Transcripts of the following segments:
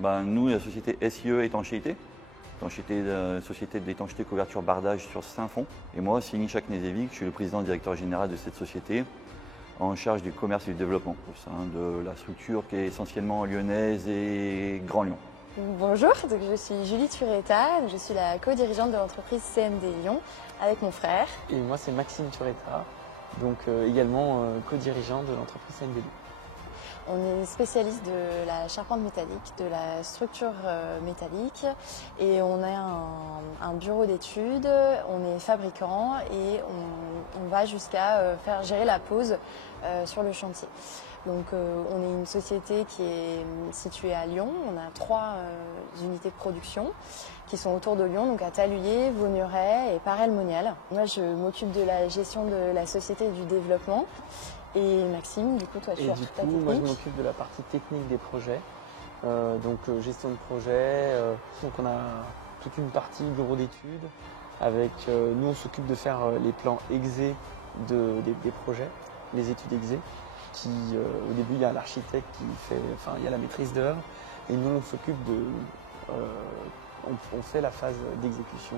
Nous, la société SIE Étanchéité, société d'étanchéité, couverture, bardage sur Saint-Fond. Et moi, Sini Chaknezevic, je suis le président directeur général de cette société, en charge du commerce et du développement au sein de la structure qui est essentiellement lyonnaise et Grand Lyon. Bonjour, donc je suis Julie Turetta, je suis la co-dirigeante de l'entreprise CMD Lyon avec mon frère. Et moi c'est Maxime Turetta, donc également co-dirigeant de l'entreprise CMD Lyon. On est spécialiste de la charpente métallique, de la structure métallique et on a un bureau d'études, on est fabricant et on va jusqu'à faire gérer la pose sur le chantier. Donc on est une société qui est située à Lyon, on a 3 unités de production qui sont autour de Lyon, donc à Taluyer, Vaugneray et Parel-Monial. Moi je m'occupe de la gestion de la société et du développement. Et Maxime, du coup, toi, tu as toute ta technique. Moi, je m'occupe de la partie technique des projets, donc gestion de projet. Donc, on a toute une partie bureau d'études. Avec, nous, on s'occupe de faire les plans exé des projets, les études exé. Au début, il y a l'architecte qui fait, il y a la maîtrise d'œuvre, et nous, on s'occupe on fait la phase d'exécution.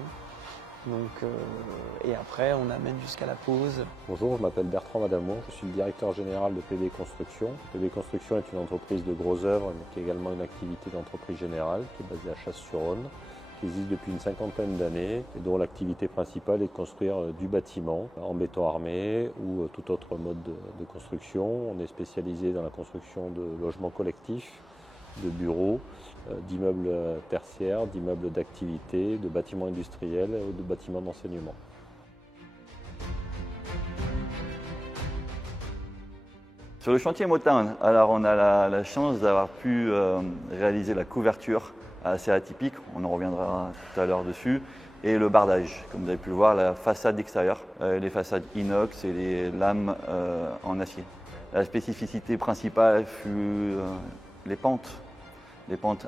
Donc, et après, on amène jusqu'à la pause. Bonjour, je m'appelle Bertrand Madamon, je suis le directeur général de PB Construction. PB Construction est une entreprise de gros œuvres, mais qui est également une activité d'entreprise générale, qui est basée à Chasse-sur-Rhône, qui existe depuis une 50aine d'années, et dont l'activité principale est de construire du bâtiment en béton armé ou tout autre mode de construction. On est spécialisé dans la construction de logements collectifs, de bureaux, d'immeubles tertiaires, d'immeubles d'activité, de bâtiments industriels ou de bâtiments d'enseignement. Sur le chantier Motin, alors on a la chance d'avoir pu réaliser la couverture assez atypique, on en reviendra tout à l'heure dessus, et le bardage, comme vous avez pu le voir, la façade extérieure, les façades inox et les lames en acier. La spécificité principale fut les pentes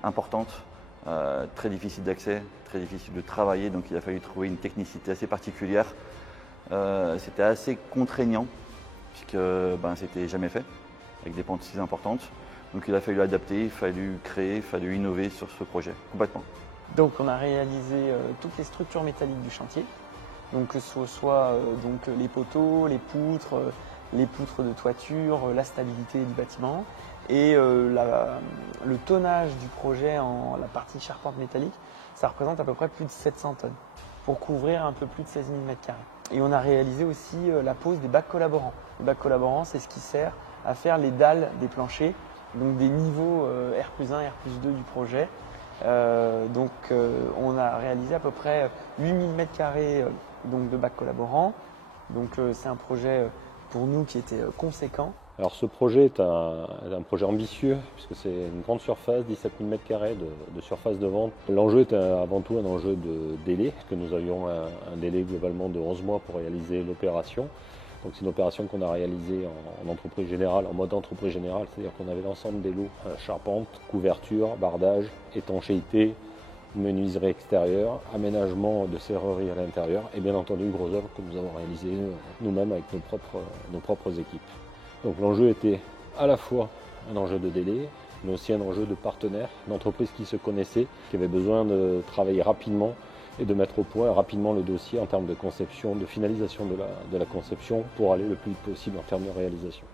importantes, très difficiles d'accès, très difficiles de travailler, donc il a fallu trouver une technicité assez particulière. C'était assez contraignant, puisque c'était jamais fait, avec des pentes si importantes. Donc il a fallu adapter, il a fallu créer, il a fallu innover sur ce projet, complètement. Donc on a réalisé toutes les structures métalliques du chantier, donc que ce soit les poteaux, les poutres de toiture, la stabilité du bâtiment. Et le tonnage du projet en la partie charpente métallique, ça représente à peu près plus de 700 tonnes pour couvrir un peu plus de 16 000 m². Et on a réalisé aussi la pose des bacs collaborants. Les bacs collaborants, c'est ce qui sert à faire les dalles des planchers, donc des niveaux R+1 et R+2 du projet. On a réalisé à peu près 8 000 m² de bacs collaborants. Donc c'est un projet pour nous qui était conséquent. Alors ce projet est un projet ambitieux puisque c'est une grande surface, 17 000 m² de surface de vente. L'enjeu est avant tout un enjeu de délai, puisque nous avions un délai globalement de 11 mois pour réaliser l'opération. Donc c'est une opération qu'on a réalisée en entreprise générale, en mode entreprise générale, c'est-à-dire qu'on avait l'ensemble des lots, charpente, couverture, bardage, étanchéité, menuiserie extérieure, aménagement de serrurerie à l'intérieur et bien entendu gros œuvres que nous avons réalisées nous-mêmes avec nos propres équipes. Donc l'enjeu était à la fois un enjeu de délai, mais aussi un enjeu de partenaire, d'entreprise qui se connaissait, qui avait besoin de travailler rapidement et de mettre au point rapidement le dossier en termes de conception, de finalisation de la conception pour aller le plus vite possible en termes de réalisation.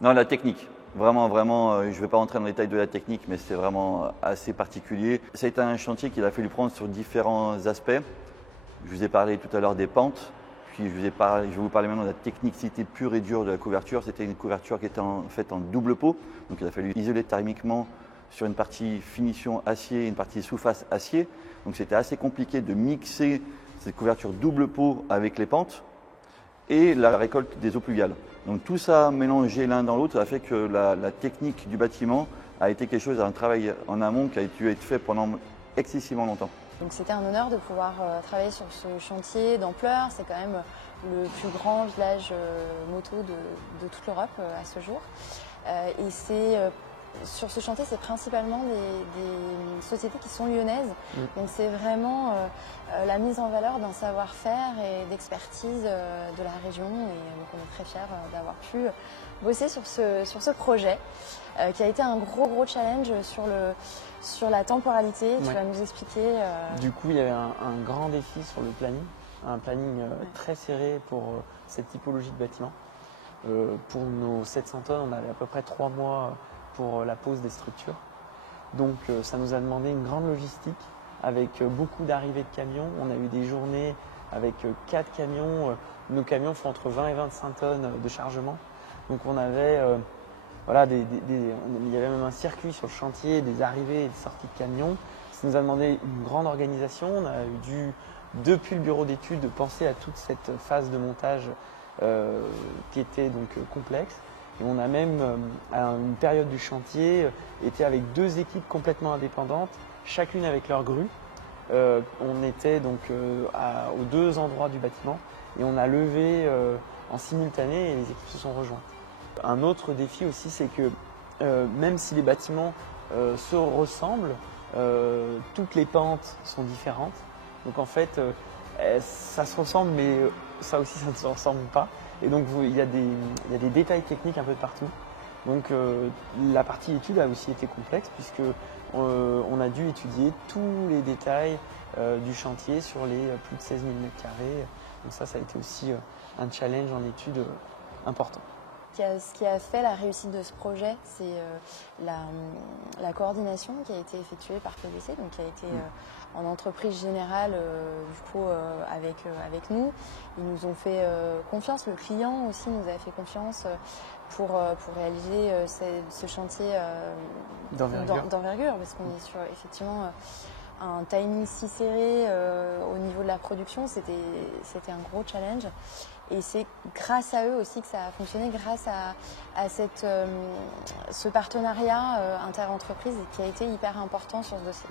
Non, la technique. Vraiment, je ne vais pas rentrer dans les détails de la technique, mais c'était vraiment assez particulier. C'est un chantier qu'il a fallu prendre sur différents aspects. Je vous ai parlé tout à l'heure des pentes, puis je vais vous parler maintenant de la technicité pure et dure de la couverture. C'était une couverture qui était faite en double pot, donc il a fallu isoler thermiquement sur une partie finition acier et une partie sous-face acier. Donc c'était assez compliqué de mixer cette couverture double pot avec les pentes et la récolte des eaux pluviales. Donc tout ça mélangé l'un dans l'autre, ça a fait que la technique du bâtiment a été quelque chose, un travail en amont qui a dû être fait pendant excessivement longtemps. Donc c'était un honneur de pouvoir travailler sur ce chantier d'ampleur. C'est quand même le plus grand village moto de toute l'Europe à ce jour. Et c'est sur ce chantier, c'est principalement des sociétés qui sont lyonnaises. Donc c'est vraiment la mise en valeur d'un savoir-faire et d'expertise de la région. Et donc on est très fiers d'avoir pu bosser sur ce projet qui a été un gros challenge sur la temporalité. Tu vas nous expliquer. Du coup, il y avait un grand défi sur le planning, un planning très serré pour cette typologie de bâtiment. Pour nos 700 tonnes, on avait à peu près 3 mois pour la pose des structures. Donc ça nous a demandé une grande logistique avec beaucoup d'arrivées de camions. On a eu des journées avec 4 camions. Nos camions font entre 20 et 25 tonnes de chargement. Donc on avait, il y avait même un circuit sur le chantier, des arrivées et des sorties de camions. Ça nous a demandé une grande organisation. On a dû, depuis le bureau d'études, penser à toute cette phase de montage qui était donc complexe. Et on a même, à une période du chantier, été avec 2 équipes complètement indépendantes, chacune avec leur grue. On était donc aux 2 endroits du bâtiment et on a levé en simultané et les équipes se sont rejointes. Un autre défi aussi, c'est que même si les bâtiments se ressemblent, toutes les pentes sont différentes. Donc en fait, ça se ressemble, mais ça aussi, ça ne se ressemble pas. Et donc, il y a des détails techniques un peu de partout. Donc, la partie étude a aussi été complexe puisque on a dû étudier tous les détails du chantier sur les plus de 16 000 m². Donc ça a été aussi un challenge en étude important. Ce qui a fait la réussite de ce projet, c'est la coordination qui a été effectuée par PVC, donc qui a été en entreprise générale avec nous. Ils nous ont fait confiance, le client aussi nous a fait confiance pour réaliser ce chantier d'envergure, parce qu'on est sur effectivement un timing si serré au niveau de la production, c'était un gros challenge. Et c'est grâce à eux aussi que ça a fonctionné, grâce à ce partenariat inter-entreprise qui a été hyper important sur ce dossier.